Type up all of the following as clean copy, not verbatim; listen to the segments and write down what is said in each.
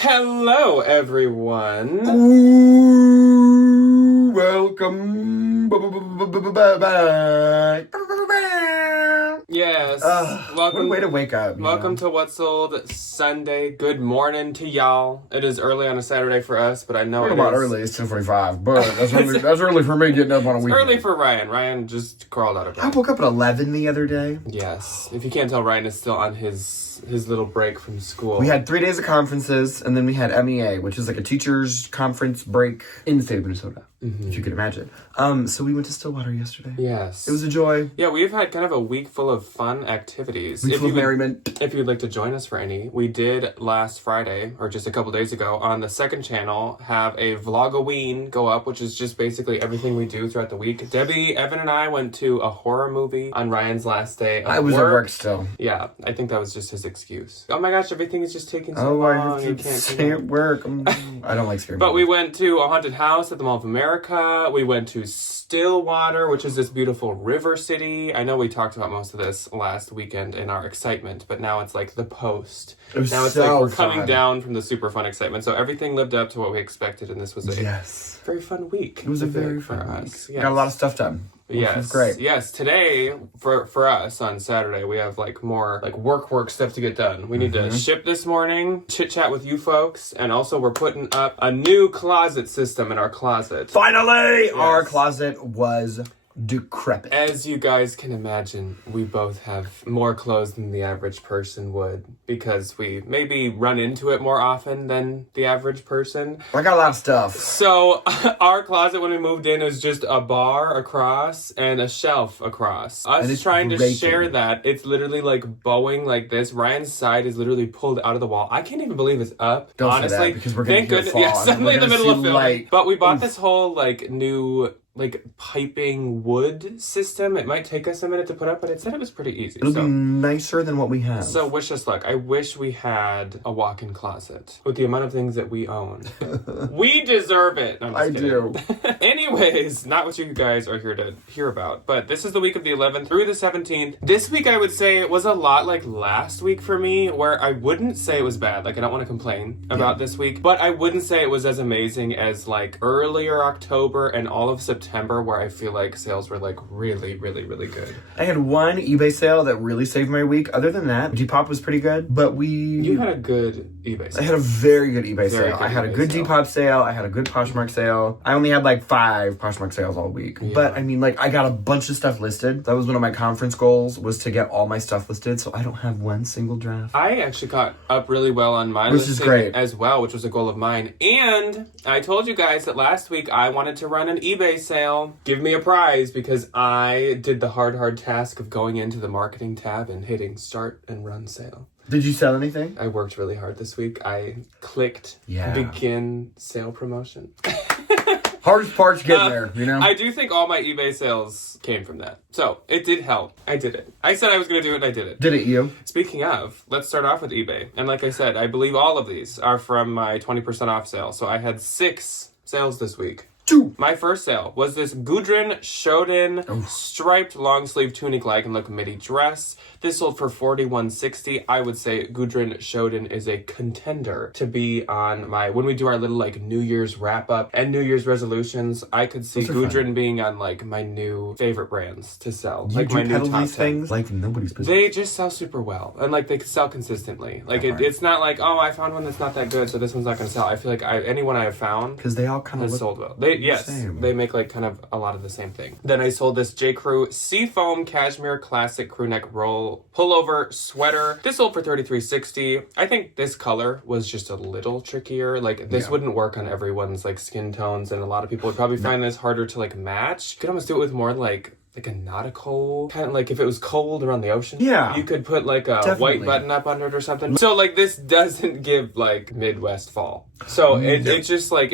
Hello, everyone. Ooh, welcome back. Yes. Welcome. What a way to wake up. Welcome to What's Sold Sunday. Good morning to y'all. It is early on a Saturday for us, but I know What about early? It's 10:45, but that's early for me getting up on a weekend. Early for Ryan. Ryan just crawled out of bed. I woke up at 11 the other day. Yes. If you can't tell, Ryan is still on his little break from school. We had 3 days of conferences, and then we had MEA, which is like a teacher's conference break in the state of Minnesota, if you could imagine. So we went to Stillwater yesterday. Yes. It was a joy. Yeah, we've had kind of a week full of fun activities. Week full of merriment. If you'd like to join us for any, we did last Friday, or just a couple days ago, on the second channel, have a vlog-a-ween go up, which is just basically everything we do throughout the week. Debbie, Evan, and I went to a horror movie on Ryan's last day of I was at work still. Yeah, I think that was just his excuse. Oh my gosh, everything is just taking so Oh, long. I have to stay at work. I don't like scary But movies. we went to a haunted house at the Mall of America. We went to Stillwater, which is this beautiful river city. I know we talked about most of this last weekend in our excitement, but now it's like the post. Now it's like we're coming down from the super fun excitement. So everything lived up to what we expected, and this was a very fun week. It was a very fun week. Yes. Got a lot of stuff done. Which was great. Yes. Today, for us on Saturday, we have like more like work stuff to get done. We need to ship this morning, chit chat with you folks, and also we're putting up a new closet system in our closet. Finally, yes. Our closet was decrepit. As you guys can imagine, we both have more clothes than the average person would because we maybe run into it more often than the average person. I got a lot of stuff. So our closet when we moved in is just a bar across and a shelf across. Us trying to share that, it's literally like bowing like this. Ryan's side is literally pulled out of the wall. I can't even believe it's up. Don't honestly, say that because we're gonna get fall. Yeah, suddenly in the middle of filming. Light. But we bought this whole like new piping wood system. It might take us a minute to put up, but it said it was pretty easy. It'll be nicer than what we have. So wish us luck. I wish we had a walk-in closet with the amount of things that we own. We deserve it. No, I'm just kidding. Do. Anyways, not what you guys are here to hear about, but this is the week of the 11th through the 17th. This week I would say it was a lot like last week for me, where I wouldn't say it was bad. Like I don't want to complain about this week, but I wouldn't say it was as amazing as like earlier October and all of September, where I feel like sales were like really good. I had one eBay sale that really saved my week. Other than that, Depop was pretty good, but You had a good eBay sale. I had a very good eBay sale. I had a good Depop sale. I had a good Poshmark sale. I only had like 5 Poshmark sales all week. Yeah. But I mean, like I got a bunch of stuff listed. That was one of my conference goals, was to get all my stuff listed, so I don't have one single draft. I actually caught up really well on my listing is great as well, which was a goal of mine. And I told you guys that last week I wanted to run an eBay sale. Give me a prize because I did the hard task of going into the marketing tab and hitting start and run sale. Did you sell anything? I worked really hard this week. I clicked begin sale promotion. Hardest part's getting there, you know? I do think all my eBay sales came from that. So, it did help. I did it. I said I was going to do it, and I did it. Did it you? Speaking of, let's start off with eBay. And like I said, I believe all of these are from my 20% off sale. So, I had 6 sales this week. 2. My first sale was this Gudrun Schoden striped long sleeve tunic leg look midi dress. This sold for $41.60. I would say Gudrun Schoden is a contender to be on my, when we do our little like New Year's wrap up and New Year's resolutions, I could see Gudrun being on like my new favorite brands to sell. Like my new top 10 things like nobody's business. They just sell super well and like they sell consistently. Like it's not like, oh, I found one that's not that good, so this one's not going to sell. I feel like anyone I have found because they all kind of sold well. They make like kind of a lot of the same thing. Then I sold this J. Crew Seafoam Cashmere Classic Crew Neck Roll Pullover Sweater. This sold for $33.60. I think this color was just a little trickier. Like this wouldn't work on everyone's like skin tones, and a lot of people would probably find this harder to like match. You could almost do it with more like a nautical kind of like if it was cold around the ocean. Yeah. You could put like a white button up under it or something. So like this doesn't give like Midwest fall. So it's just like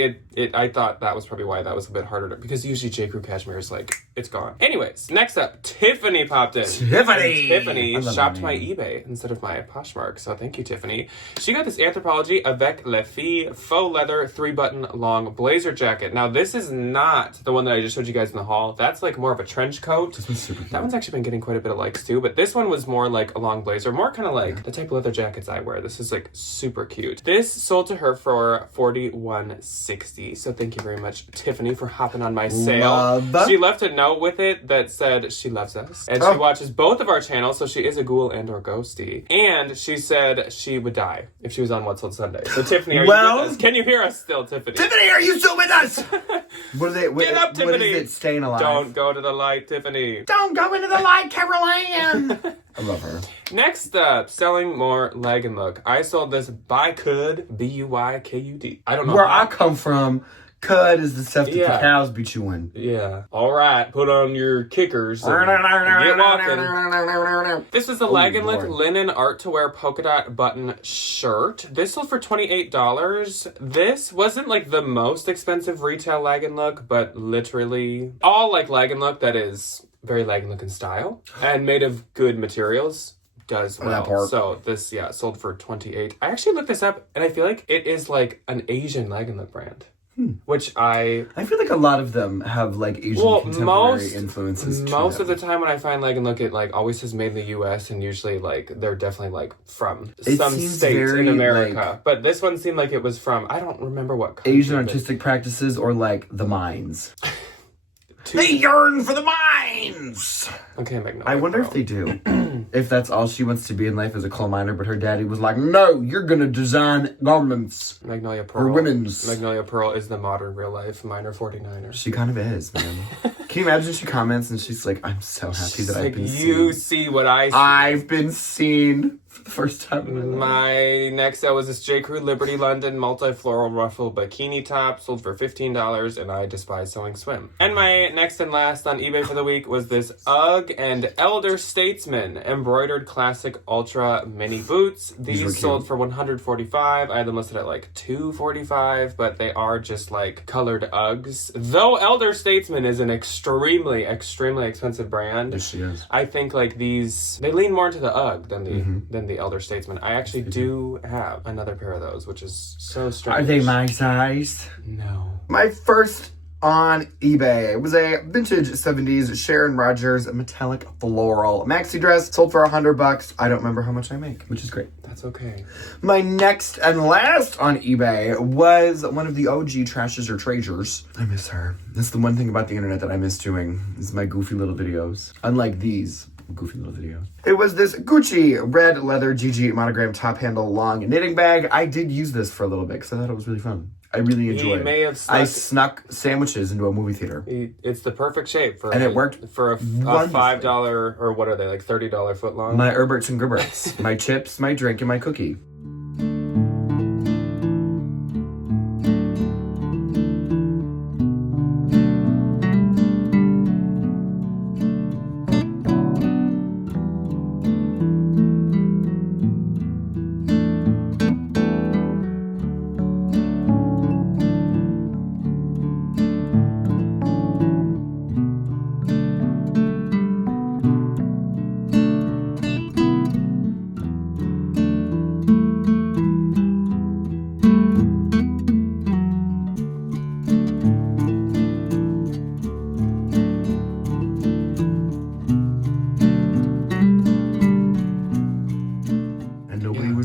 I thought that was probably why that was a bit harder because usually J. Crew Cashmere is like, it's gone. Anyways, next up, Tiffany popped in. Tiffany shopped my eBay instead of my Poshmark. So thank you, Tiffany. She got this Anthropologie Avec Les Filles faux leather 3-button long blazer jacket. Now this is not the one that I just showed you guys in the haul. That's like more of a trench coat. coat. This one's super cute. That one's actually been getting quite a bit of likes too, but this one was more like a long blazer, more kind of like the type of leather jackets I wear. This is like super cute. This sold to her for $41.60. So thank you very much, Tiffany, for hopping on my sale. She left a note with it that said she loves us and she watches both of our channels, so she is a ghoul and or ghosty. And she said she would die if she was on What Sold Sunday. So Tiffany, are you with us? Can you hear us still, Tiffany? Tiffany, are you still with us? Get up, Tiffany. What is it, staying alive? Don't go to the light, Tiffany. Don't go into the light, Caroline. I love her. Next up, selling more leg and look. I sold this Buykud, B-U-Y-K-U-D. I don't know where I come from. Cud is the stuff that the cows be chewing. Yeah. All right, put on your kickers and get walking. This is the Leg and Look linen art to wear polka dot button shirt. This sold for $28. This wasn't like the most expensive retail Leg and Look, but literally all like Leg and Look that is very Leg and Look in style and made of good materials does well. So this, sold for $28. I actually looked this up and I feel like it is like an Asian Leg and Look brand. Which I feel like a lot of them have like Asian contemporary influences. Most of the time when I find Leg and Look, it like always says made in the U.S. and usually like they're definitely like from some state in America. Like, but this one seemed like it was from, I don't remember what country. Asian artistic practices or like the mines. They yearn for the mines! Okay, Magnolia I wonder Pearl. if they do. If that's all she wants to be in life as a coal miner, but her daddy was like, no, you're gonna design garments. Magnolia Pearl. Or women's. Magnolia Pearl is the modern real life miner 49er. She kind of is, man. Can you imagine she comments and she's like, I'm so happy that I've been seen. You see what I see. I've been seen for the first time in my next sale was this J. Crew Liberty London multi-floral ruffle bikini top, sold for $15, and I despise sewing swim. And my next and last on eBay for the week was this UGG and Elder Statesman embroidered classic ultra mini boots. These sold for $145. I had them listed at like $245, but they are just like colored Uggs. Though Elder Statesman is an extremely expensive brand. Yes, she is. I think like these, they lean more into the UGG than the Elder Statesman. I actually do have another pair of those, which is so strange. Are they my size? No. My first on eBay. It was a vintage 70s Sharon Rogers metallic floral maxi dress. Sold for $100. I don't remember how much I make, which is great. That's okay. My next and last on eBay was one of the OG Trashes or Treasures. I miss her. That's the one thing about the internet that I miss doing, is my goofy little videos. Unlike these goofy little videos. It was this Gucci red leather GG monogram top handle long knitting bag. I did use this for a little bit because I thought it was really fun. I really enjoyed it. I snuck sandwiches into a movie theater. It's the perfect shape for it worked for a $5 or what are they, like $30 foot long? My Herberts and Gerberts. My chips, my drink, and my cookie.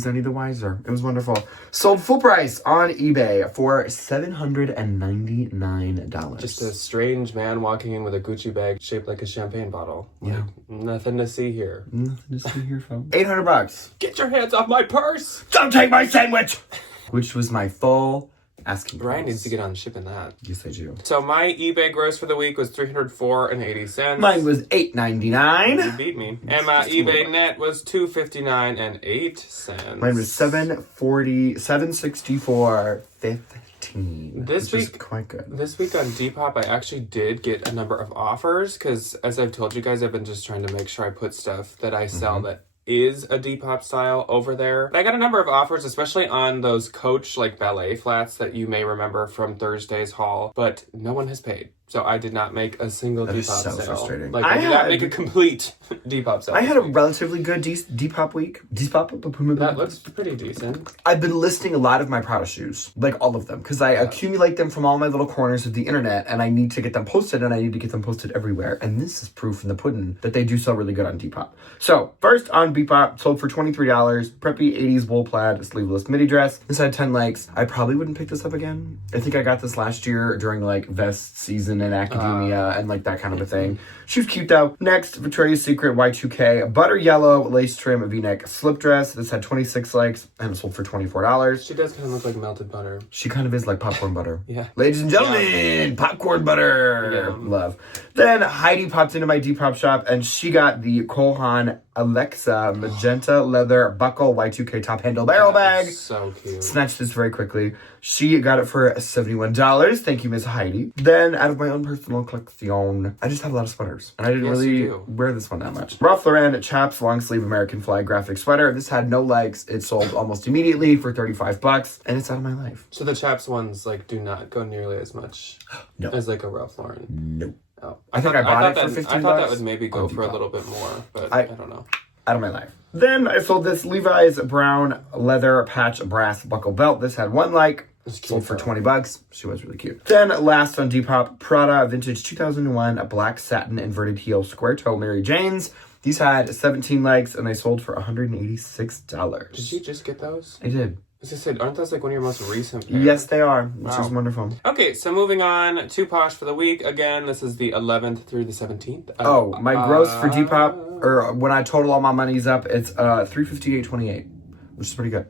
Any the wiser. It was wonderful. Sold full price on eBay for $799. Just a strange man walking in with a Gucci bag shaped like a champagne bottle. Yeah. Like, nothing to see here. Nothing to see here, folks. $800. Get your hands off my purse! Don't take my sandwich! Which was my full asking price. Brian needs to get on shipping that. Yes, I do. So my eBay gross for the week was $304.80. Mine was $8.99. You beat me. And my eBay net was $259.08. Mine was $764.15. This week, is quite good. This week on Depop, I actually did get a number of offers because, as I've told you guys, I've been just trying to make sure I put stuff that I sell that is a Depop style over there. But I got a number of offers, especially on those Coach like ballet flats that you may remember from Thursday's haul, but no one has paid. So I did not make a single That Depop is so sale. frustrating. Like, I did not make a complete Depop sale. I had a relatively good Depop week. That looks pretty decent. I've been listing a lot of my Prada shoes, like all of them, because I accumulate them from all my little corners of the internet, and I need to get them posted, and I need to get them posted everywhere. And this is proof in the pudding that they do sell really good on Depop. So, first on Depop, sold for $23, preppy 80s wool plaid sleeveless midi dress. This had 10 likes. I probably wouldn't pick this up again. I think I got this last year during like vest season in academia and like that kind of a thing. She was cute though. Next, Victoria's Secret Y2K butter yellow lace trim v-neck slip dress. This had 26 likes and it sold for $24. She does kind of look like melted butter. She kind of is like popcorn butter. Yeah. Ladies and gentlemen, popcorn butter. Yeah. Love. Then Heidi popped into my Depop shop and she got the Kohan Alexa magenta leather buckle Y2K top handle barrel bag. So cute. Snatched this very quickly. She got it for $71. Thank you, Miss Heidi. Then, out of my own personal collection, I just have a lot of sweaters. And I didn't really wear this one that much. Ralph Lauren Chaps long sleeve American flag graphic sweater. This had no likes. It sold almost immediately for $35. And it's out of my life. So the Chaps ones, like, do not go nearly as much as, like, a Ralph Lauren? No. Oh. I think I bought it for $15. I thought that would maybe go for a little bit more, but I don't know. Out of my life. Then I sold this Levi's brown leather patch brass buckle belt. This had 1 like. Sold for $20. She was really cute. Then last on Depop, Prada vintage 2001 black satin inverted heel square toe Mary Janes. These had 17 likes and they sold for $186. Did you just get those? I did. As I said, aren't those like one of your most recent pairs? Yes, they are, which is wonderful. Okay, so moving on to Posh for the week. Again, this is the 11th through the 17th. My gross for Depop, or when I total all my monies up, it's $358.28, which is pretty good.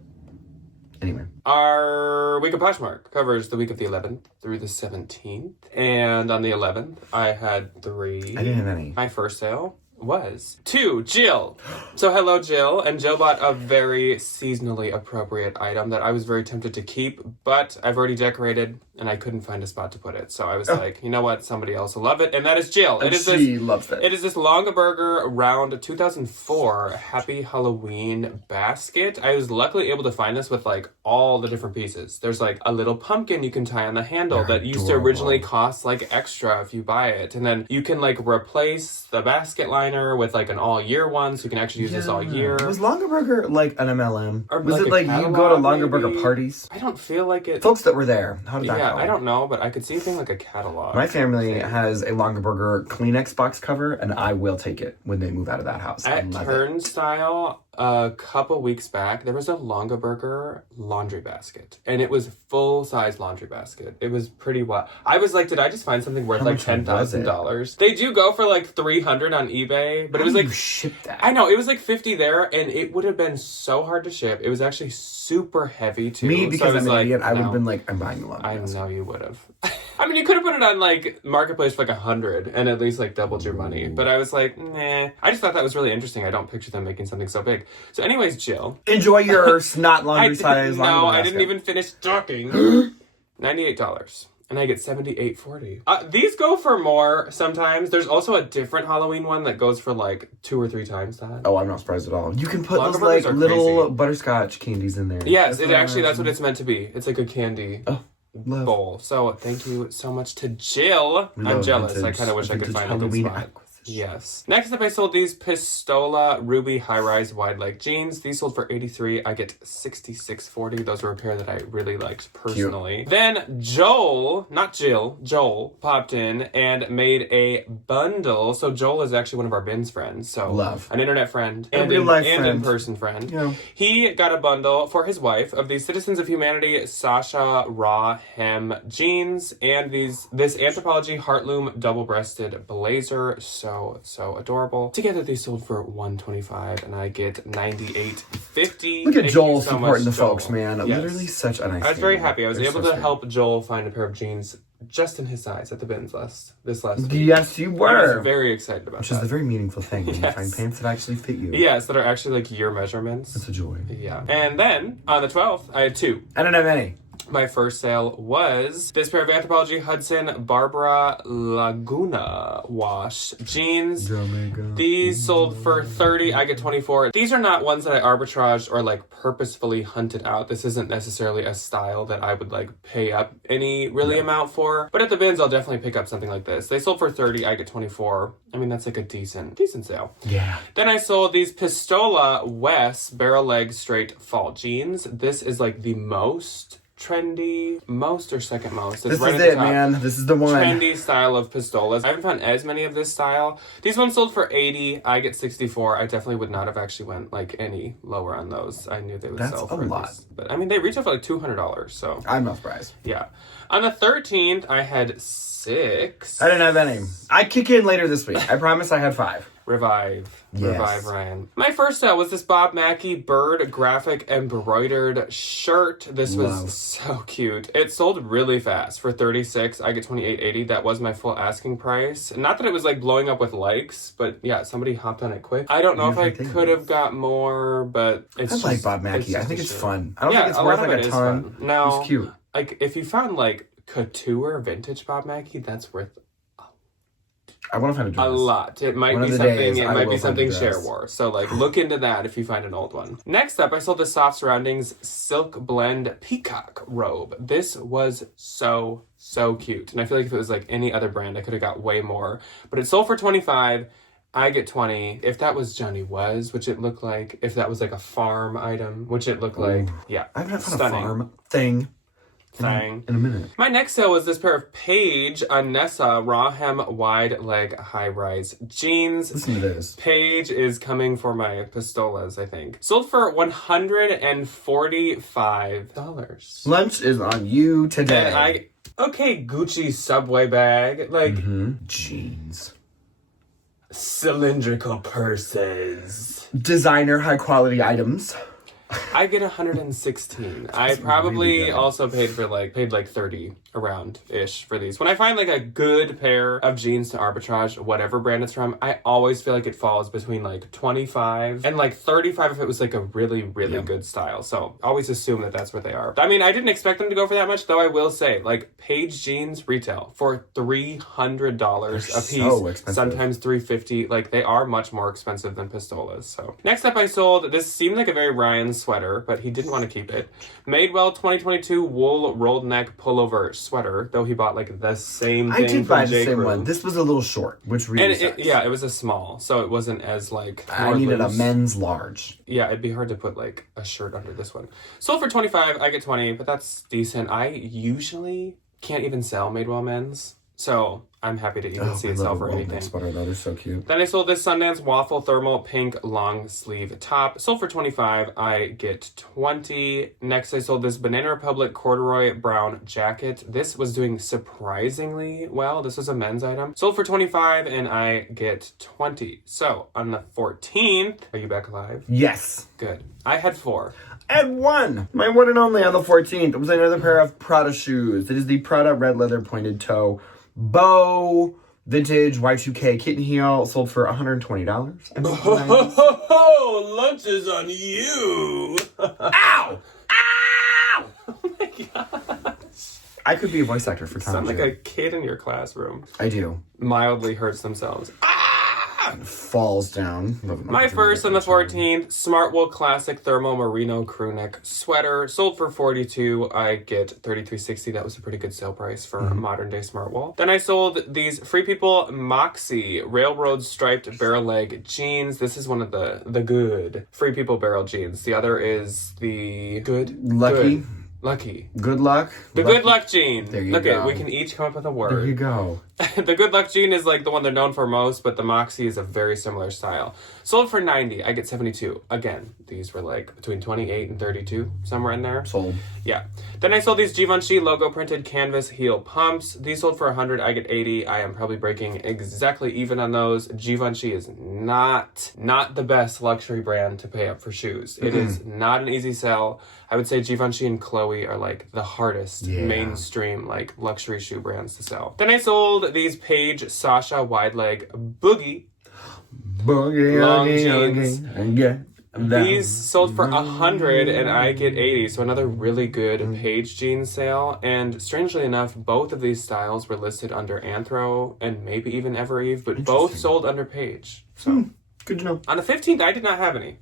Anyway. Our week of Poshmark covers the week of the 11th through the 17th. And on the 11th, I had 3. I didn't have any. My first sale was to Jill. So hello, Jill. And Jill bought a very seasonally appropriate item that I was very tempted to keep, but I've already decorated and I couldn't find a spot to put it. So I was like, you know what? Somebody else will love it. And that is Jill. And she loves it. It is this Longaberger round 2004 Happy Halloween basket. I was luckily able to find this with like all the different pieces. There's like a little pumpkin you can tie on the handle that used to originally cost like extra if you buy it. And then you can like replace the basket liner with like an all year one, so you can actually use this all year. Was Longaberger like an MLM? Or was like it like you go to Longaberger maybe? parties? I don't feel like it. Folks that were there, how did that go? I don't know, but I could see it being like a catalog. My family has a Longaberger Kleenex box cover, and I will take it when they move out of that house. At Turnstile, a couple weeks back, there was a Longaberger laundry basket, and it was full-size laundry basket. It was pretty wild. I was like, did I just find something worth like $10,000? They do go for like $300 on eBay, but it was like ship that. I know it was like $50 there, and it would have been so hard to ship. It was actually super heavy too. Me, because I'm an idiot, I would have been like, I'm buying a laundry basket. basket. I know you would have. I mean, you could have put it on like Marketplace for like $100 and at least like doubled your money. But I was like, nah. I just thought that was really interesting. I don't picture them making something so big. So, anyways, Jill, enjoy your snot laundry size. No, I didn't even finish talking. $98. And I get $78.40. These go for more sometimes. There's also a different Halloween one that goes for like 2 or 3 times that. Oh, I'm not surprised at all. You can put those like little butterscotch candies in there. Yes, that's what it's meant to be. It's like a candy. Love. Bowl. So thank you so much to Jill. I'm jealous. I kind of wish I could find Halloween a good spot. Yes. Next up, I sold these Pistola Ruby high-rise wide leg jeans. These sold for $83. I get $66.40. Those were a pair that I really liked personally. Cute. Then Joel, not Jill, Joel popped in and made a bundle. So Joel is actually one of our bins friends. So love. An internet friend and in-person friend. Yeah. He got a bundle for his wife of these Citizens of Humanity Sasha Raw hem jeans and this Anthropologie Heartloom double-breasted blazer. So adorable. Together they sold for $125 and I get $98.50. Look at Joel supporting the folks, man. Yes. Literally such a nice I was very happy. I was They're able to help Joel find a pair of jeans just in his size at the bins this last week. Yes, you were. I was very excited about that. Which is a very meaningful thing when you find pants that actually fit you. Yes, that are actually like your measurements. That's a joy. Yeah. And then on the 12th, I had 2. I didn't have any. My first sale was this pair of Anthropologie Hudson Barbara Laguna wash jeans. Jamaica. These sold for $30. I get $24. These are not ones that I arbitraged or like purposefully hunted out. This isn't necessarily a style that I would like pay up any amount for. But at the bins, I'll definitely pick up something like this. They sold for $30. I get $24. I mean, that's like a decent sale. Yeah. Then I sold these Pistola West barrel leg straight fall jeans. This is like the most trendy, most or second most. It's this right is at the it, top. man. This is the one. Trendy style of pistolas. I haven't found as many of this style. These ones sold for $80. I get $64. I definitely would not have actually went like any lower on those. I knew they would sell for a lot. this. But I mean, they retail for like $200. So I'm not surprised. yeah. On the 13th, I had 6. I didn't have any. I kick in later this week. I promise I had 5. Revive. Yes. Revive, Ryan. My first sale was this Bob Mackie bird graphic embroidered shirt. This was so cute. It sold really fast for $36. I get $28.80. That was my full asking price. Not that it was like blowing up with likes, but yeah, somebody hopped on it quick. I don't know if I could have got more, but it's I like Bob Mackie. I think it's fun. I don't Yeah, think it's a worth lot of like it a is ton. fun. No. It's cute. Like if you found like couture vintage Bob Mackie, that's worth I want to find a dress. a lot. It might One be of the something. days, It I might will be find a something dress. Cher wore. So like, look into that if you find an old one. Next up, I sold the Soft Surroundings Silk Blend Peacock robe. This was so cute, and I feel like if it was like any other brand, I could have got way more. But it sold for $25. I get $20. If that was Johnny Was, which it looked like, if that was like a farm item, which it looked like, yeah, I've not found stunning. a farm thing Thing. in a minute. My next sale was this pair of Paige Anessa raw hem wide leg high rise jeans. Listen to this. Paige is coming for my pistolas, I think. Sold for $145. Lunch is on you today. And okay, Gucci Subway bag. Like, Jeans. cylindrical purses. Designer high quality items. I get 116. I really probably good. also paid like 30 around ish for these. When I find like a good pair of jeans to arbitrage, whatever brand it's from, I always feel like it falls between like 25 and like 35 if it was like a really good style. So always assume that that's what they are. I mean, I didn't expect them to go for that much, though. I will say like Paige jeans retail for $300 a piece. So expensive. Sometimes $350. Like they are much more expensive than pistolas. So next up, I sold this seemed like a very Ryan sweater, but he didn't want to keep it. Madewell 2022 wool rolled neck pullover sweater, though he bought like the same thing. I did buy from the J. same Crew. one. This was a little short, which really And sucks. it was a small, so it wasn't as like I more needed a loose. men's large. Yeah, it'd be hard to put like a shirt under this one. Sold for $25. I get $20, but that's decent. I usually can't even sell Madewell men's, so I'm happy to even see it sell for anything. Sweater, though. They're so cute. Then I sold this Sundance waffle thermal pink long sleeve top. Sold for $25. I get $20. Next, I sold this Banana Republic corduroy brown jacket. This was doing surprisingly well. This was a men's item. Sold for $25 and I get $20. So on the 14th, are you back alive? Yes. Good. I had 4. And one. My one and only on the 14th was another pair of Prada shoes. It is the Prada red leather pointed toe bow vintage Y2K kitten heel. Sold for $120. Oh, lunch is on you. Ow! Ow! Oh my gosh. I could be a voice actor for Tom. Sound like a kid in your classroom. I do. Mildly hurts themselves. Falls down. My first on the 14th, Smartwool Classic Thermal Merino crew neck sweater. Sold for $42. I get $33.60. That was a pretty good sale price for modern day Smartwool. Then I sold these Free People Moxie Railroad Striped Barrel Leg jeans. This is one of the good Free People barrel jeans. The other is the Lucky. Lucky. Good luck. The Good Luck jean. There you Look go. we can each come up with a word. There you go. The Good Luck jean is like the one they're known for most, but the Moxie is a very similar style. Sold for $90. I get $72. Again, these were like between $28 and $32, somewhere in there. Sold. Yeah. Then I sold these Givenchy logo printed canvas heel pumps. These sold for $100. I get $80. I am probably breaking exactly even on those. Givenchy is not the best luxury brand to pay up for shoes. It is not an easy sell. I would say Givenchy and Chloe are like the hardest mainstream like luxury shoe brands to sell. Then I sold these Paige Sasha wide leg boogie Boogie, long oogie, jeans. oogie, yeah. These sold for 100 and I get 80, so another really good Paige jeans sale. And strangely enough, both of these styles were listed under Anthro and maybe even Ever Eve, but both sold under Paige. So good to know. On the 15th, I did not have any.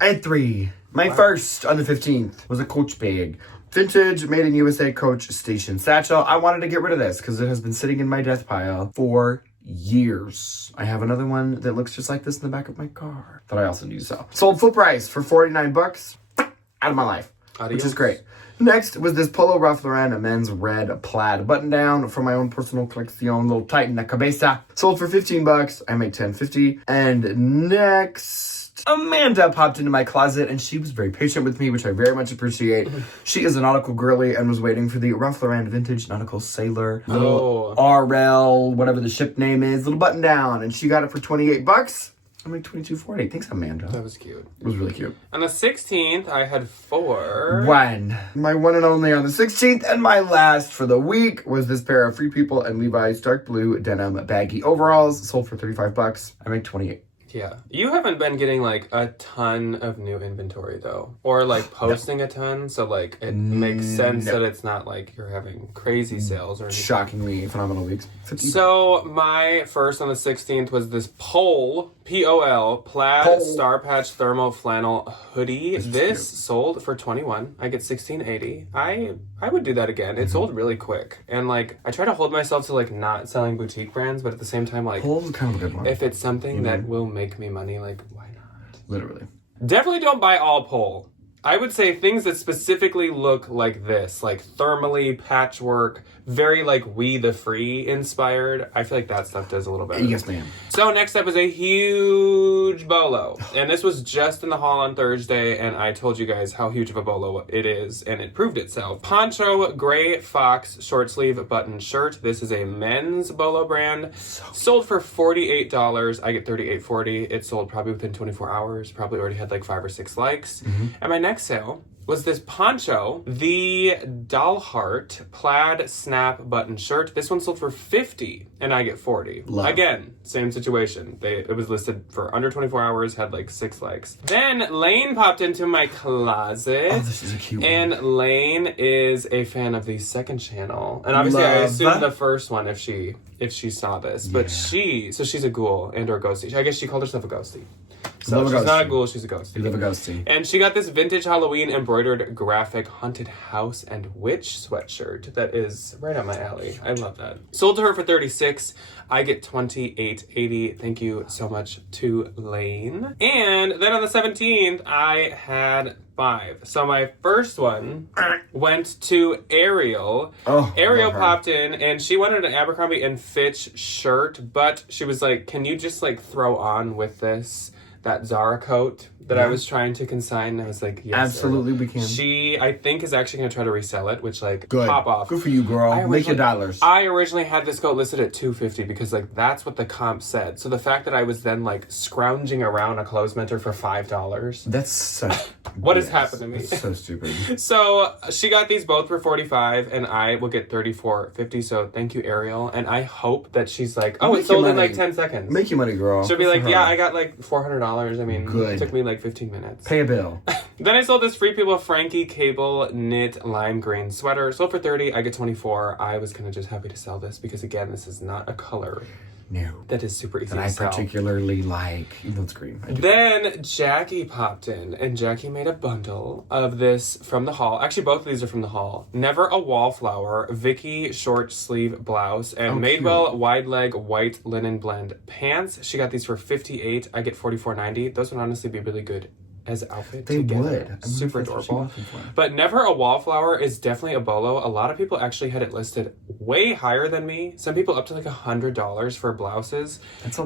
I had 3. My first on the 15th was a Coach bag. Vintage, made in USA Coach Station Satchel. I wanted to get rid of this because it has been sitting in my death pile for years. I have another one that looks just like this in the back of my car that I also need to sell. Sold full price for $49. Out of my life. Adios. Which is great. Next was this Polo Ralph Lauren, a men's red plaid button down from my own personal collection, little Titan la Cabeza. Sold for $15. I make $10.50. And next, Amanda popped into my closet and she was very patient with me, which I very much appreciate. She is a nautical girly and was waiting for the Ralph Lauren vintage nautical sailor, little RL, whatever the ship name is, little button down, and she got it for $28. I make $22.40. Thanks, Amanda. That was cute. It was really cute. On the 16th, I had 4. My one and only on the 16th, and my last for the week was this pair of Free People and Levi's dark blue denim baggy overalls. Sold for $35. I make $28. Yeah. You haven't been getting, like, a ton of new inventory, though. Or, like, posting a ton. So, like, it makes sense that it's not, like, you're having crazy sales or anything. Shockingly phenomenal weeks. So, my first on the 16th was this Pole, P-O-L, plaid star patch thermal flannel hoodie. This sold for $21. I get $16.80. I would do that again. It sold really quick. And, like, I try to hold myself to, like, not selling boutique brands, but at the same time, like, Pole's kind of a good one. If it's something that will make me money, like, why not? Literally. Definitely don't buy all Pole. I would say things that specifically look like this, like thermally, patchwork, very like We the Free inspired. I feel like that stuff does a little better. Yes, ma'am. So next up is a huge bolo. And this was just in the haul on Thursday, and I told you guys how huge of a bolo it is, and it proved itself. Poncho Gray Fox short sleeve button shirt. This is a men's bolo brand. Sold for $48. I get $38.40. It sold probably within 24 hours. Probably already had like 5 or 6 likes. And my next sale was this poncho, the Dalhart plaid snap button shirt. This one sold for $50 and I get $40. Love. Again, same situation. It was listed for under 24 hours, had like 6 likes. Then Lane popped into my closet. Oh, this is a cute one. And Lane is a fan of the second channel. And obviously I assumed the first one if she saw this. But she's a ghoul and or ghostie. I guess she called herself a ghostie. So she's not a ghoul, she's a ghost. You love a ghostie. And she got this vintage Halloween embroidered graphic haunted house and witch sweatshirt that is right up my alley. I love that. Sold to her for $36. I get $28.80. Thank you so much to Lane. And then on the 17th, I had 5. So my first one went to Ariel. Ariel popped in and she wanted an Abercrombie and Fitch shirt, but she was like, can you just like throw on with this that Zara coat that I was trying to consign? I was like, yes, absolutely, we can. She, I think, is actually going to try to resell it, which, like, pop off. Good for you, girl. Make your dollars. I originally had this coat listed at $250 because, like, that's what the comp said. So the fact that I was then, like, scrounging around a clothes mentor for $5. That's so... What has happened to me? That's so stupid. So she got these both for $45 and I will get $34.50. So thank you, Ariel. And I hope that she's like, oh, it sold in like 10 seconds. Make your money, girl. She'll be like, yeah, I got like $400. I mean, it took me like 15 minutes. Pay a bill. Then I sold this Free People Frankie Cable knit lime green sweater. Sold for $30. I get $24. I was kind of just happy to sell this because, again, this is not a color. No. That is super easy to sell. I particularly like, even though it's green. Then Jackie popped in, and Jackie made a bundle of this from the haul. Actually, both of these are from the haul. Never a Wallflower, Vicky short sleeve blouse, and Madewell wide leg white linen blend pants. She got these for $58. I get $44.90. Those would honestly be really good as outfit together. Super adorable. But Never a Wallflower is definitely a bolo. A lot of people actually had it listed way higher than me. Some people up to like $100 for blouses.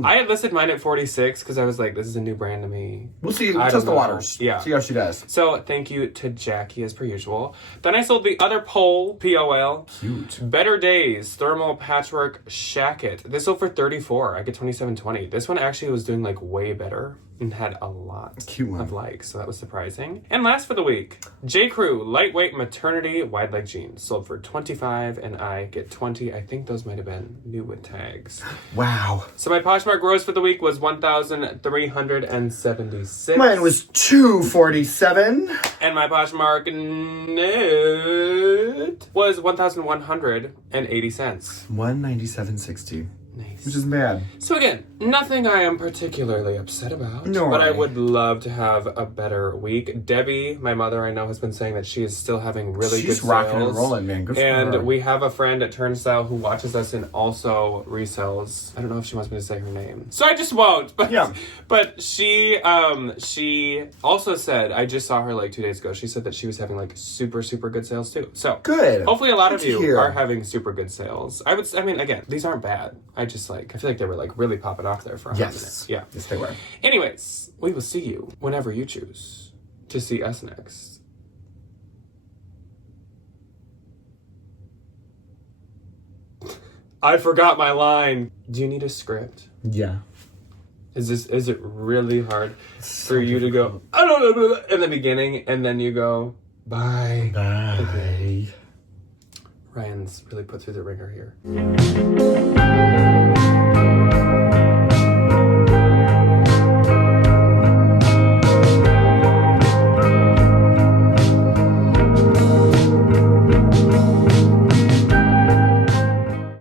I had listed mine at $46 because I was like, this is a new brand to me. We'll see. Test the waters. Yeah. See how she does. So thank you to Jackie as per usual. Then I sold the other Pole, P-O-L. Cute. Better Days thermal patchwork shacket. This sold for $34. I get $27.20. This one actually was doing like way better. and had a lot Cute one. of likes, so that was surprising. And last for the week, J. Crew lightweight maternity wide leg jeans sold for $25 and I get 20. I think those might have been new with tags. Wow. So my Poshmark gross for the week was $1,376. Mine was $247. And my Poshmark net was $1,180. $197.60. Nice. Which is bad. So again, nothing I am particularly upset about. No but I way. would love to have a better week. Debbie, my mother, I know, has been saying that she is still having really good sales. She's rocking and rolling, man. Good for her. And we have a friend at Turnstile who watches us and also resells. I don't know if she wants me to say her name, so I just won't. But yeah. But she also said, I just saw her like 2 days ago. She said that she was having like super good sales too. So good. Hopefully a lot of you hear. are having super good sales. I mean, again, these aren't bad. I feel like they were like really popping off there for a hot minute. Yeah. Yes, they were. Anyways, we will see you whenever you choose to see us next. I forgot my line. Do you need a script? Yeah. Is it really hard for you to go, I don't know, in the beginning, and then you go, bye. Bye. Okay. Ryan's really put through the ringer here.